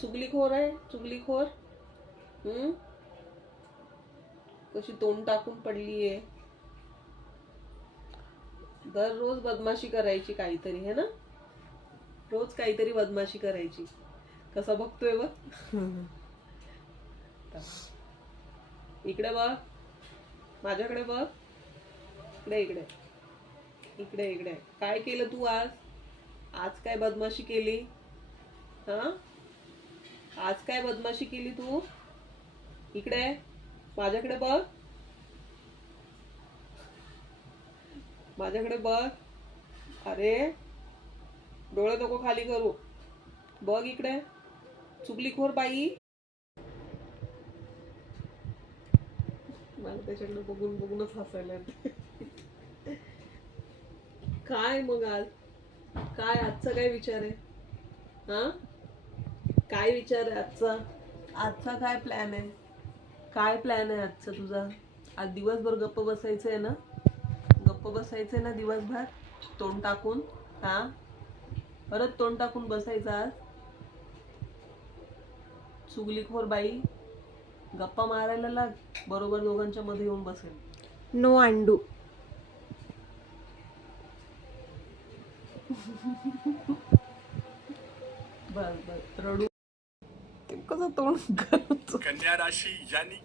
चुगलीखोर आहे चुगलीखोर. कशी तोंड टाकून पडलीये. दररोज बदमाशी करायची काहीतरी है ना. रोज काहीतरी बदमाशी करायची. कसा बघतोय बघ. इकडे बघ. माझ्याकडे बघ. इकडे इकडे इकडे इकडे. काय केलं तू आज. आज काय बदमाशी केली. हा आज काय बदमाशी केली तू. इकडे माझ्याकडे बघ. माझ्याकडे बघ. अरे डोळे नको खाली करू. बघ इकडे. चुगलीखोर बाई. मला त्याच्याकडे बघून बघूनच हसायला येते. काय मग आज काय आजचा काय विचार आहे. हा काय विचार आहे आजचा. आजचा काय प्लॅन आहे. काय प्लॅन आहे आजचा तुझा. आज दिवसभर गप्प बसायचंय ना. गप्प बसायचंय ना दिवसभर. तोंड टाकून. हा परत तोंड टाकून बसायचं आज. चुगलीखोर बाई. गप्पा मारायला लाग. बरोबर दोघांच्या मध्ये येऊन बसेल. No undo. बस बस रडू. ते कसं तोंड करतो. कन्या राशि यानी